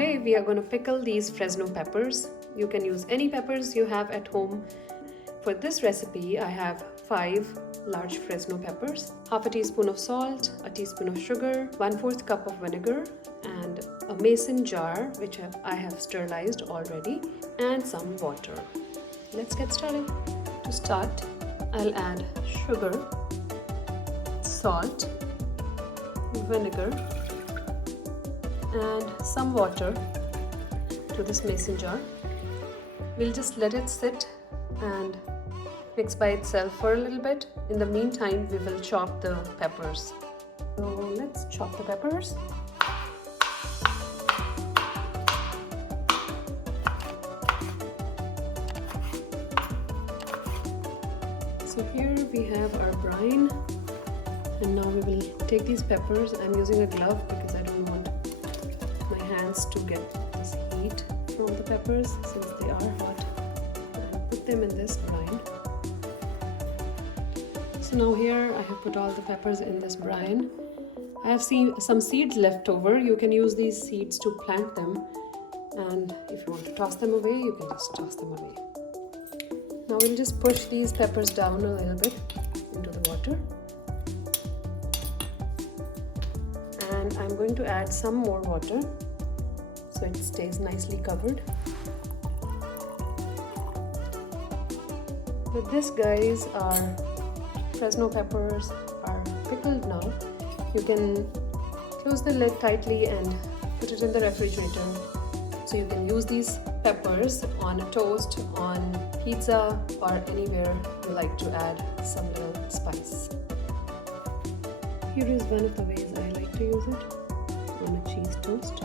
Today we are going to pickle these Fresno peppers. You can use any peppers you have at home. For this recipe, I have 5 large Fresno peppers, half a teaspoon of salt, a teaspoon of sugar, 1/4 cup of vinegar, and a mason jar which I have sterilized already, and some water. Let's get started. To start, I'll add sugar, salt, vinegar, and some water to this mason jar. We'll just let it sit and mix by itself for a little bit. In the meantime, we will chop the peppers. So let's chop the peppers. So here we have our brine, and now we will take these peppers. I'm using a glove because I don't want my hands to get this heat from the peppers since they are hot, and put them in this brine. So now here I have put all the peppers in this brine. I have seen some seeds left over. You can use these seeds to plant them, and if you want to toss them away, you can just toss them away. Now we'll just push these peppers down a little bit into the water. And I'm going to add some more water so it stays nicely covered. With this, guys, our Fresno peppers are pickled now. You can close the lid tightly and put it in the refrigerator. So you can use these peppers on a toast, on pizza, or anywhere you like to add some little spice. Here is one of the ways I like to use it on a cheese toast.